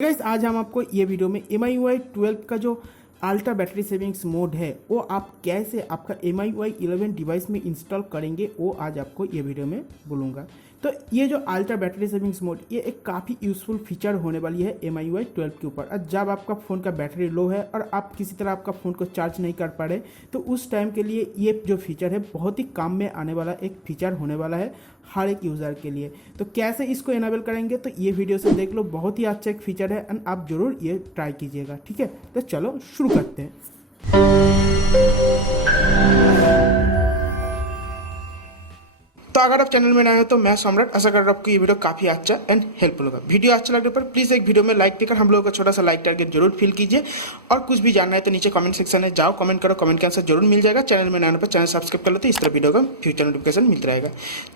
Guys आज हम आपको ये वीडियो में MIUI 12 का जो अल्ट्रा बैटरी सेविंग्स मोड है वो आप कैसे आपका MIUI 11 डिवाइस में इंस्टॉल करेंगे वो आज आपको ये वीडियो में बोलूँगा। तो ये जो अल्ट्रा बैटरी सेविंग्स मोड ये एक काफ़ी यूज़फुल फीचर होने वाली है MIUI 12 के ऊपर। और जब आपका फ़ोन का बैटरी लो है और आप किसी तरह आपका फ़ोन को चार्ज नहीं कर पा रहे तो उस टाइम के लिए ये जो फीचर है बहुत ही काम में आने वाला एक फीचर होने वाला है हर एक यूज़र के लिए। तो कैसे इसको इनेबल करेंगे तो ये वीडियो से देख लो, बहुत ही अच्छा एक फीचर है एंड आप ज़रूर ये ट्राई कीजिएगा। ठीक है, तो चलो शुरू करते हैं। तो अगर आप चैनल में नए हो तो मैं सम्राट, आशा कर रहा हूं आपको ये वीडियो काफ़ी अच्छा एंड हेल्पफुल होगा। वीडियो अच्छा लगने पर प्लीज़ एक वीडियो में लाइक देकर हम लोगों का छोटा सा लाइक टारगेट जरूर फिल कीजिए। और कुछ भी जानना है तो नीचे कमेंट सेक्शन है, जाओ कमेंट करो, कमेंट का आंसर जरूर मिल जाएगा। चैनल में नए होने पर चैनल सब्सक्राइब कर लो तो इस तरह वीडियो का फ्यूचर नोटिफिकेशन मिलता रहेगा।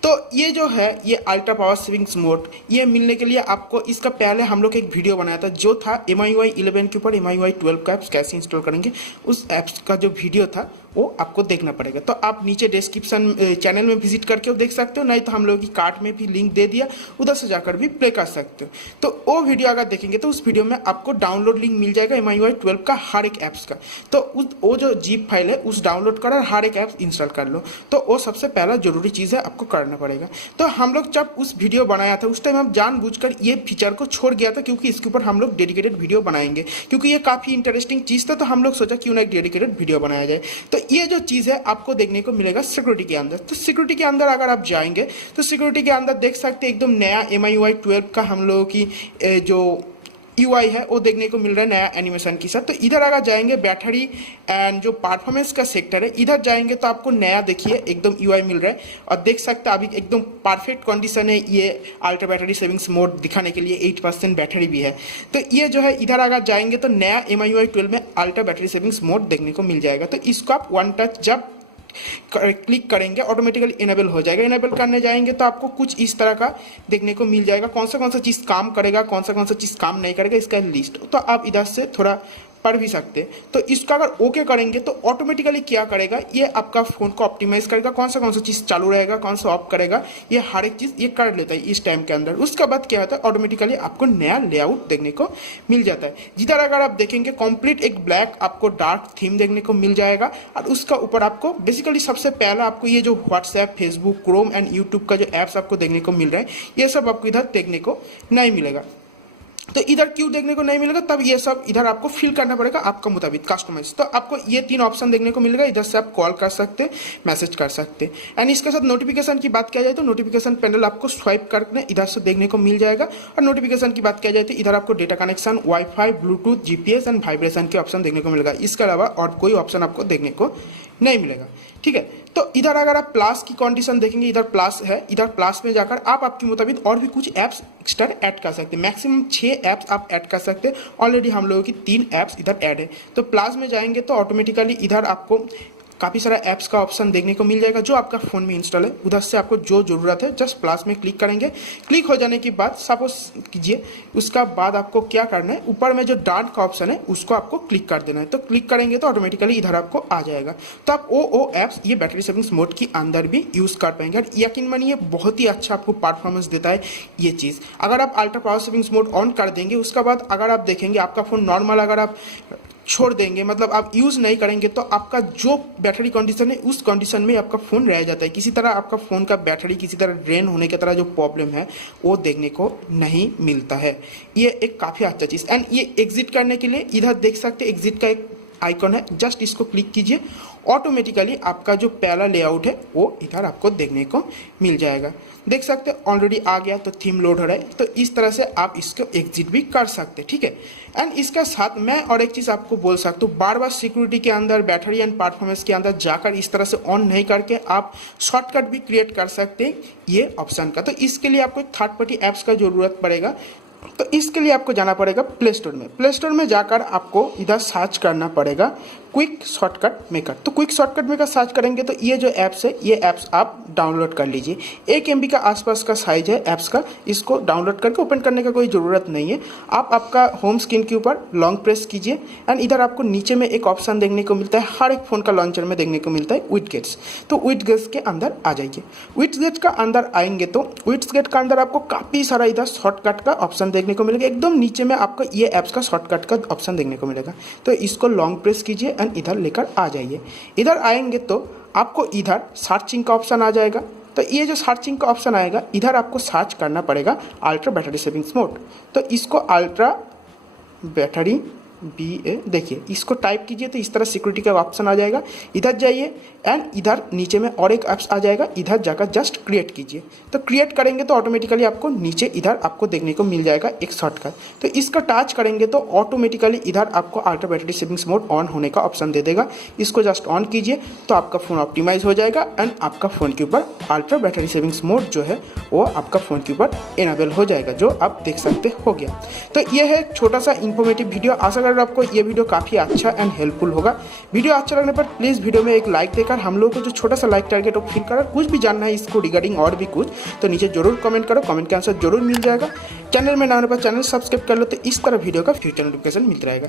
तो ये जो है ये अल्ट्रा पावर सेविंग्स मोड ये मिलने के लिए आपको इसका पहले हम लोग एक वीडियो बनाया था जो था MIUI 11 के ऊपर MIUI 12 का ऐप्स कैसे इंस्टॉल करेंगे। उस ऐप्स का जो वीडियो था वो आपको देखना पड़ेगा। तो आप नीचे डिस्क्रिप्शन चैनल में विजिट करके वो देख सकते हो, नहीं तो हम लोगों की कार्ट में भी लिंक दे दिया, उधर से जाकर भी प्ले कर सकते हो। तो वो वीडियो अगर देखेंगे तो उस वीडियो में आपको डाउनलोड लिंक मिल जाएगा MIUI 12 का हर एक ऐप्स का। तो वो जो जीप फाइल है उस डाउनलोड कर और हर एक ऐप्स इंस्टॉल कर लो। तो वो सबसे पहला जरूरी चीज़ है, आपको करना पड़ेगा। तो हम लोग जब उस वीडियो बनाया था उस टाइम हम जानबूझकर ये फीचर को छोड़ गया था, क्योंकि इसके ऊपर हम लोग डेडिकेटेड वीडियो बनाएंगे, क्योंकि ये काफ़ी इंटरेस्टिंग चीज़ था। तो हम लोग सोचा क्यों ना एक डेडिकेटेड वीडियो बनाया जाए। तो ये जो चीज़ है आपको देखने को मिलेगा सिक्योरिटी के अंदर। तो सिक्योरिटी के अंदर अगर आप जाएंगे तो सिक्योरिटी के अंदर देख सकते हैं एकदम नया MIUI 12 का हम लोगों की जो UI है वो देखने को मिल रहा है नया एनिमेशन के साथ। तो इधर अगर जाएंगे बैटरी एंड जो परफॉर्मेंस का सेक्टर है इधर जाएंगे तो आपको नया देखिए एकदम UI मिल रहा है। और देख सकते हैं अभी एकदम परफेक्ट कंडीशन है ये अल्ट्रा बैटरी सेविंग्स मोड दिखाने के लिए, 8% बैटरी भी है। तो ये जो है इधर अगर जाएंगे तो नया MIUI 12 में अल्ट्रा बैटरी सेविंग्स मोड देखने को मिल जाएगा। तो इसको आप वन टच जब क्लिक करेंगे ऑटोमेटिकली इनेबल हो जाएगा। इनेबल करने जाएंगे तो आपको कुछ इस तरह का देखने को मिल जाएगा, कौन सा चीज़ काम करेगा, कौन सा चीज़ काम नहीं करेगा, इसका लिस्ट। तो आप इधर से थोड़ा पढ़ भी सकते। तो इसका अगर ओके करेंगे तो ऑटोमेटिकली क्या करेगा, ये आपका फ़ोन को ऑप्टिमाइज करेगा, कौन सा चीज़ चालू रहेगा, कौन सा ऑफ करेगा, ये हर एक चीज़ ये कर लेता है इस टाइम के अंदर। उसके बाद क्या होता है ऑटोमेटिकली आपको नया लेआउट देखने को मिल जाता है। जिधर अगर आप देखेंगे कंप्लीट एक ब्लैक आपको डार्क थीम देखने को मिल जाएगा। और उसका ऊपर आपको बेसिकली सबसे पहला आपको ये जो WhatsApp, Facebook, Chrome and YouTube का जो ऐप्स आपको देखने को मिल रहा है ये सब आपको इधर देखने को नहीं मिलेगा। तो इधर क्यों देखने को नहीं मिलेगा, तब ये सब इधर आपको फिल करना पड़ेगा आपका मुताबिक कस्टमाइज। तो आपको ये 3 ऑप्शन देखने को मिलेगा, इधर से आप कॉल कर सकते, मैसेज कर सकते। एंड इसके साथ नोटिफिकेशन की बात किया जाए तो नोटिफिकेशन पैनल आपको स्वाइप करके इधर से देखने को मिल जाएगा। और नोटिफिकेशन की बात किया जाए तो इधर आपको data connection, wifi, Bluetooth, GPS and vibration के ऑप्शन देखने को मिलेगा। इसके अलावा और कोई ऑप्शन आपको देखने को नहीं मिलेगा। ठीक है, तो इधर अगर आप प्लस की कंडीशन देखेंगे, इधर प्लस है, इधर प्लस में जाकर आप आपकी मुताबिक और भी कुछ ऐप्स एक्स्ट्रा ऐड कर सकते हैं। मैक्सिमम 6 ऐप्स आप ऐड कर सकते हैं। ऑलरेडी हम लोगों की 3 ऐप्स इधर ऐड है। तो प्लस में जाएंगे तो ऑटोमेटिकली इधर आपको काफ़ी सारा ऐप्स का ऑप्शन देखने को मिल जाएगा जो आपका फ़ोन में इंस्टॉल है। उधर से आपको जो ज़रूरत है जस्ट प्लस में क्लिक करेंगे। क्लिक हो जाने के बाद सपोज कीजिए उसका बाद आपको क्या करना है, ऊपर में जो डार्क का ऑप्शन है उसको आपको क्लिक कर देना है। तो क्लिक करेंगे तो ऑटोमेटिकली इधर आपको आ जाएगा। तो आप वो ऐप्स ये बैटरी सेविंग्स मोड के अंदर भी यूज़ कर पाएंगे। और यकीन मानिए बहुत ही अच्छा आपको परफॉर्मेंस देता है ये चीज़। अगर आप ultra power savings mode on कर देंगे उसके बाद अगर आप देखेंगे आपका फ़ोन नॉर्मल अगर आप छोड़ देंगे, मतलब आप यूज़ नहीं करेंगे तो आपका जो बैटरी कंडीशन है उस कंडीशन में आपका फ़ोन रह जाता है। किसी तरह आपका फ़ोन का बैटरी किसी तरह ड्रेन होने की तरह जो प्रॉब्लम है वो देखने को नहीं मिलता है। ये एक काफ़ी अच्छा चीज़। एंड ये एग्जिट करने के लिए इधर देख सकते हैं एग्जिट का एक आइकॉन है, जस्ट इसको क्लिक कीजिए। ऑटोमेटिकली आपका जो पहला लेआउट है वो इधर आपको देखने को मिल जाएगा। देख सकते हैं ऑलरेडी आ गया, तो थीम लोड हो रहा है। तो इस तरह से आप इसको एग्जिट भी कर सकते हैं। ठीक है, एंड इसके साथ मैं और एक चीज़ आपको बोल सकता हूँ, बार बार सिक्योरिटी के अंदर, बैटरी एंड परफॉर्मेंस के अंदर जाकर इस तरह से ऑन नहीं करके आप शॉर्टकट भी क्रिएट कर सकते हैं ये ऑप्शन का। तो इसके लिए आपको थर्ड पार्टी ऐप्स का ज़रूरत पड़ेगा। तो इसके लिए आपको जाना पड़ेगा प्ले स्टोर में। प्ले स्टोर में जाकर आपको इधर सर्च करना पड़ेगा क्विक शॉर्टकट मेकर। तो क्विक शॉर्टकट मेकर सर्च करेंगे तो ये जो ऐप्स है, ये ऐप्स आप डाउनलोड कर लीजिए। 1 MB का आसपास का साइज है ऐप्स का। इसको डाउनलोड करके ओपन करने का कोई ज़रूरत नहीं है। आप आपका होम स्क्रीन के ऊपर लॉन्ग प्रेस कीजिए एंड इधर आपको नीचे में एक ऑप्शन देखने को मिलता है, हर एक फ़ोन का लॉन्चर में देखने को मिलता है, विडगेट्स। तो विडगेट्स के अंदर आ जाइए। विडगेट्स का अंदर आएंगे तो विडगेट का अंदर आपको काफ़ी सारा इधर शॉर्टकट का ऑप्शन देखने को मिलेगा। एकदम नीचे में आपको ये ऐप्स का शॉर्टकट का ऑप्शन देखने को मिलेगा। तो इसको लॉन्ग प्रेस कीजिए एंड इधर लेकर आ जाइए। इधर आएंगे तो आपको इधर सर्चिंग का ऑप्शन आ जाएगा। तो ये जो सर्चिंग का ऑप्शन आएगा, इधर आपको सर्च करना पड़ेगा अल्ट्रा बैटरी सेविंग्स मोड। तो इसको अल्ट्रा बैटरी BA देखिए, इसको टाइप कीजिए तो इस तरह सिक्योरिटी का ऑप्शन आ जाएगा। इधर जाइए एंड इधर नीचे में और एक ऐप्स आ जाएगा, इधर जाकर जस्ट क्रिएट कीजिए। तो क्रिएट करेंगे तो ऑटोमेटिकली आपको नीचे इधर आपको देखने को मिल जाएगा एक शॉर्टकट। तो इसका टच करेंगे तो ऑटोमेटिकली इधर आपको ultra battery savings mode on होने का ऑप्शन दे देगा। इसको जस्ट ऑन कीजिए तो आपका फ़ोन ऑप्टिमाइज हो जाएगा एंड आपका फ़ोन के ऊपर अल्ट्रा बैटरी सेविंग्स मोड जो है वो आपका फ़ोन के ऊपर इनेबल हो जाएगा, जो आप देख सकते हो गया। तो ये है छोटा सा इंफॉर्मेटिव वीडियो। आशा कर आपको ये वीडियो काफ़ी अच्छा एंड हेल्पफुल होगा। वीडियो अच्छा लगने पर प्लीज़ वीडियो में एक लाइक देकर हम लोगों को जो छोटा सा लाइक टारगेट वो फिल करा, कुछ भी जानना है इसको रिगार्डिंग और भी कुछ तो नीचे जरूर कमेंट करो, कमेंट के आंसर जरूर मिल जाएगा। चैनल में ना होने पर चैनल सब्सक्राइब कर लो तो इस तरह वीडियो का फ्यूचर नोटिफिकेशन मिलता रहेगा।